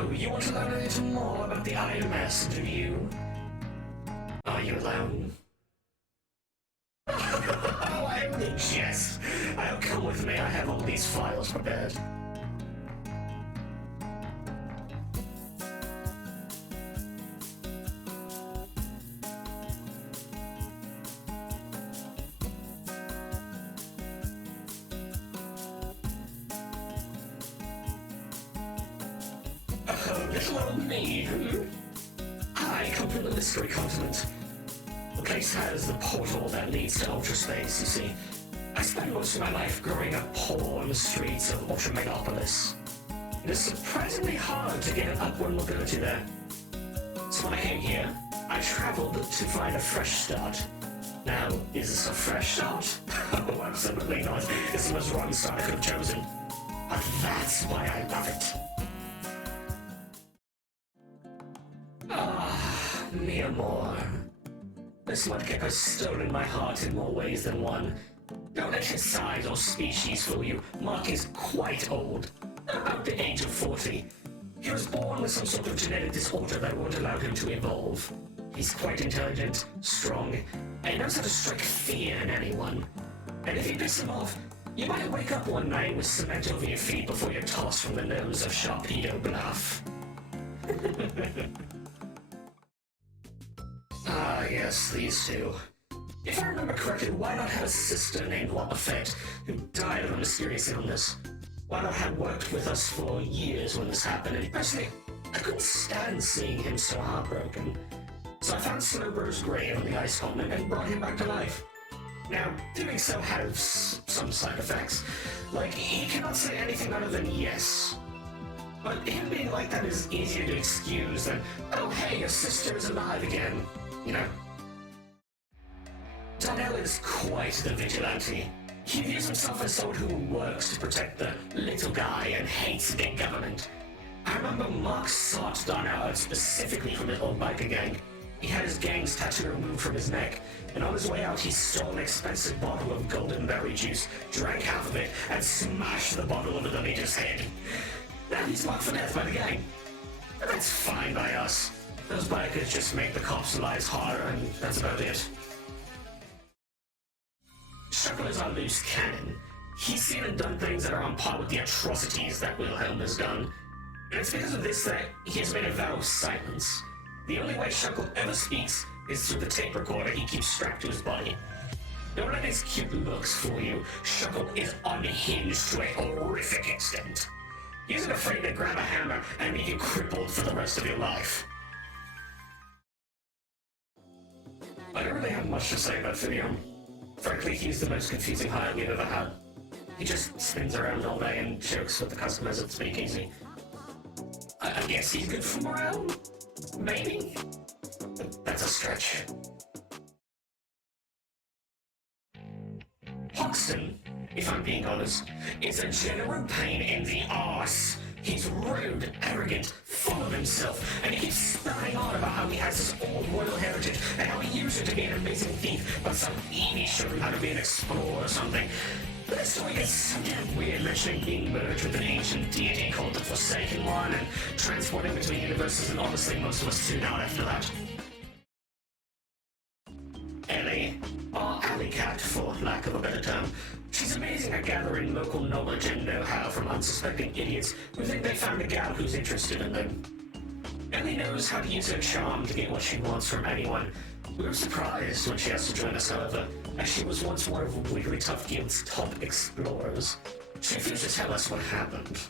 So, you want to learn a little more about the IMS, do you? Are you alone? Oh, I only jest. Come with me, I have all these files prepared. Little old me, I come from the Mystery Continent. The place has the portal that leads to outer space, you see. I spent most of my life growing up poor on the streets of Ultra Megalopolis. It is surprisingly hard to get an upward mobility there. So when I came here, I traveled to find a fresh start. Now, is this a fresh start? Oh, absolutely not. It's the most rotten start I could have chosen. But that's why I love it. Mi amor. This mudkip has stolen my heart in more ways than one. Don't let his size or species fool you. Mark is quite old, about the age of 40. He was born with some sort of genetic disorder that won't allow him to evolve. He's quite intelligent, strong, and knows how to strike fear in anyone. And if you piss him off, you might wake up one night with cement over your feet before you're tossed from the nose of Sharpedo Bluff. Ah, yes, these two. If I remember correctly, why not have a sister named Wobbuffet, who died of a mysterious illness? Why not have worked with us for years when this happened? And personally, I couldn't stand seeing him so heartbroken. So I found Slowbro's grave on the ice continent and brought him back to life. Now, doing so has some side effects. Like, he cannot say anything other than yes. But him being like that is easier to excuse than, oh hey, your sister is alive again. You know? Darnell is quite the vigilante. He views himself as someone who works to protect the little guy and hates big government. I remember Mark sought Darnell out specifically from his old biker gang. He had his gang's tattoo removed from his neck, and on his way out he stole an expensive bottle of golden berry juice, drank half of it, and smashed the bottle over the leader's head. Now he's marked for death by the gang. But that's fine by us. Those bikers just make the cops' lives harder, and that's about it. Shuckle is our loose cannon. He's seen and done things that are on par with the atrocities that Wilhelm has done. And it's because of this that he has made a vow of silence. The only way Shuckle ever speaks is through the tape recorder he keeps strapped to his body. Don't let his cute looks fool you. Shuckle is unhinged to a horrific extent. He isn't afraid to grab a hammer and leave you crippled for the rest of your life. I don't really have much to say about Phineon. Frankly, he's the most confusing hire we've ever had. He just spins around all day and jokes with the customers at Speakeasy. I guess he's good for morale? Maybe? But that's a stretch. Hoxton, if I'm being honest, is a general pain in the arse. He's rude, arrogant, full of himself, and he keeps spouting on about how he has this old royal heritage and how he used it to be an amazing thief, but some Evie showed him how to be an explorer or something. But this story gets so damn weird, mentioning being merged with an ancient deity called the Forsaken One and transporting between universes, and honestly most of us tune out after that. Ellie, or Alley Cat for lack of a better term, she's amazing at gathering local knowledge and know-how from unsuspecting idiots who think they found a gal who's interested in them. Ellie knows how to use her charm to get what she wants from anyone. We were surprised when she asked to join us, however, as she was once one of Wigglytuff Guild's top explorers. She refused to tell us what happened.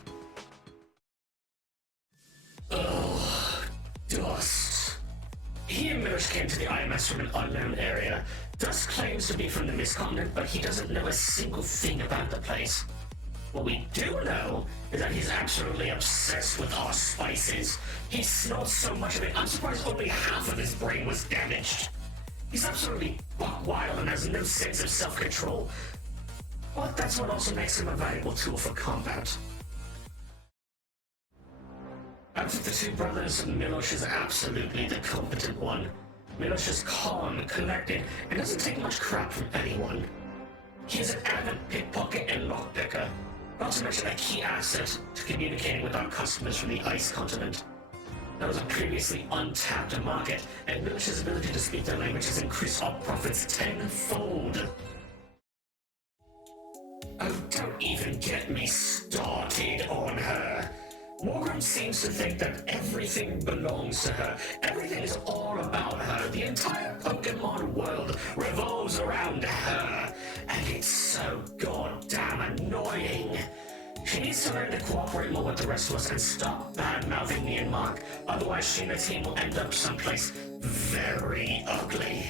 Ugh, dust. He and Mirage came to the IMS from an unknown area. Dust claims to be from the Mist-Continent, but he doesn't know a single thing about the place. What we do know is that he's absolutely obsessed with our spices. He snorts so much of it, I'm surprised only half of his brain was damaged. He's absolutely buck wild and has no sense of self-control. But that's what also makes him a valuable tool for combat. Out of the two brothers, Milosh is absolutely the competent one. Milosh is calm, collected, and doesn't take much crap from anyone. He's an avid pickpocket and lockpicker. Not to mention a key asset to communicating with our customers from the ice continent. That was a previously untapped market, and Milish's ability to speak their language has increased our profits tenfold. Oh, don't even get me started on her. Morgan seems to think that everything belongs to her. Everything is all about her. The entire Pokémon world revolves around her. And it's so goddamn annoying. She needs to learn to cooperate more with the rest of us and stop bad-mouthing me and Mark. Otherwise, she and her team will end up someplace very ugly.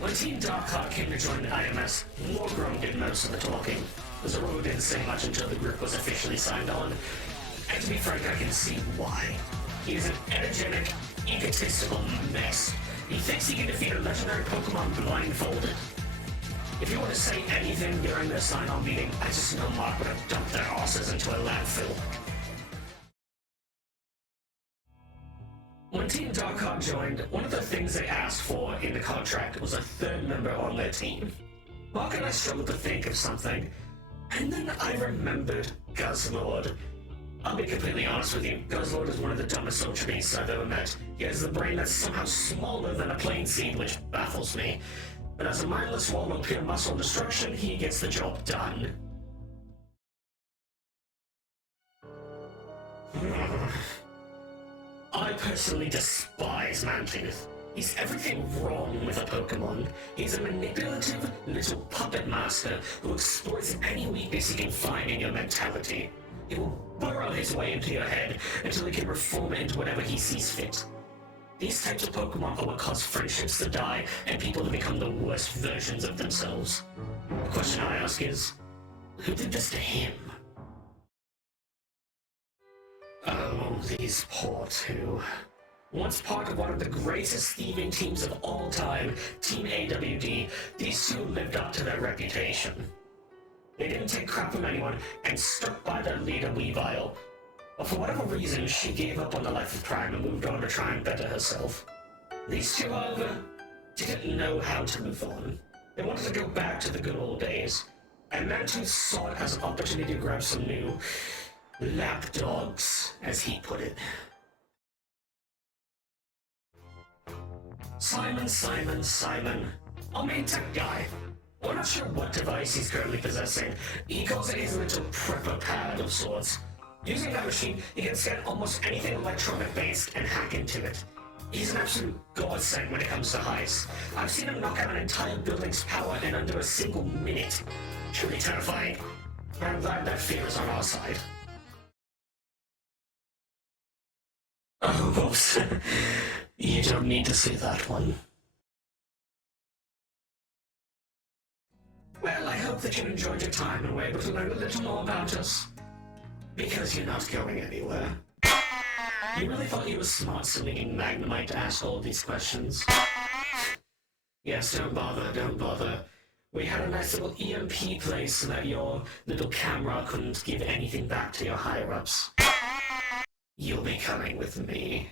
When Team Darkheart came to join the IMS, Morgrom did most of the talking. Zoro didn't say much until the group was officially signed on. And to be frank, I can see why. He is an energetic, egotistical mess. He thinks he can defeat a legendary Pokemon blindfolded. If you want to say anything during their sign-on meeting, I just know Mark would have dumped their asses into a landfill. When Team Darkheart joined, one of the things they asked for in the contract was a third member on their team. Mark and I struggled to think of something, and then I remembered Guzzlord. I'll be completely honest with you, Guzzlord is one of the dumbest ultra beasts I've ever met. He has the brain that's somehow smaller than a plain seed, which baffles me. But as a mindless wall of pure muscle destruction, he gets the job done. I personally despise Mantooth. He's everything wrong with a Pokémon. He's a manipulative little puppet master who exploits any weakness he can find in your mentality. He will burrow his way into your head until he can reform it into whatever he sees fit. These types of Pokémon are what cause friendships to die and people to become the worst versions of themselves. The question I ask is, who did this to him? Oh, these poor two. Once part of one of the greatest thieving teams of all time, Team AWD, these two lived up to their reputation. They didn't take crap from anyone and stuck by their leader, Weavile. But for whatever reason, she gave up on the life of crime and moved on to try and better herself. These two, however, didn't know how to move on. They wanted to go back to the good old days, and Mantooth saw it as an opportunity to grab some new lapdogs, as he put it. Simon. Our main tech guy. We're not sure what device he's currently possessing. He calls it his little prepper pad of sorts. Using that machine, he can scan almost anything electronic-based and hack into it. He's an absolute godsend when it comes to heists. I've seen him knock out an entire building's power in under a single minute. Truly terrifying. But I'm glad that fear is on our side. Oh, whoops. You don't need to see that one. Well, I hope that you enjoyed your time and were able to learn a little more about us. Because you're not going anywhere. You really thought you were smart slinging Magnemite to ask all these questions? Yes, don't bother. We had a nice little EMP place so that your little camera couldn't give anything back to your higher-ups. You'll be coming with me.